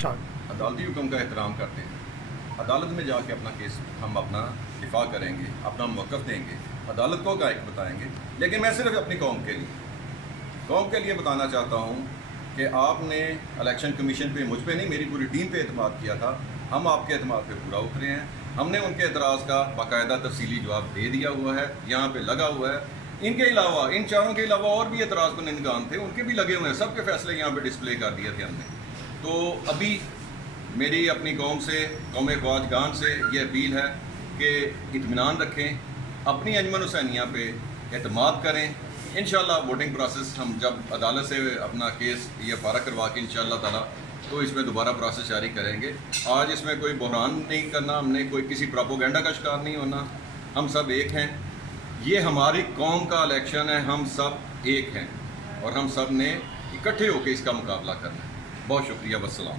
अदालती हुक्म का एहतराम करते हैं। अदालत में जाके अपना केस हम अपना दिफा करेंगे, अपना मौक़िफ़ देंगे, अदालत को गायक बताएंगे। लेकिन मैं सिर्फ अपनी कौम के लिए बताना चाहता हूँ कि आपने इलेक्शन कमीशन पे, मुझ पे नहीं, मेरी पूरी टीम पे एतमाद किया था। हम आपके एतमाद पे पूरा उतरे हैं। हमने उनके एतराज़ का बाकायदा तफसीली जवाब दे दिया हुआ है, यहाँ पे लगा हुआ है। इनके अलावा, इन चारों के अलावा और भी एतराज़ कुनिंदगान थे, उनके भी लगे हुए हैं। सबके फैसले यहाँ पे डिस्प्ले कर दिए थे हमने। तो अभी मेरी अपनी कौम से, कौम ख्वाजगान से ये अपील है कि इत्मीनान रखें, अपनी अंजमन हुसैनिया पे एतमाद करें। इंशाअल्लाह वोटिंग प्रोसेस हम जब अदालत से अपना केस ये फारग करवा के इंशाअल्लाह ताला तो इसमें दोबारा प्रोसेस जारी करेंगे। आज इसमें कोई बहरान नहीं करना, हमने कोई किसी प्रोपोगेंडा का शिकार नहीं होना। हम सब एक हैं, ये हमारी कौम का इलेक्शन है, हम सब एक हैं और हम सब ने इकट्ठे होकर इसका मुकाबला करना है। बहुत शुक्रिया, वस्सलाम।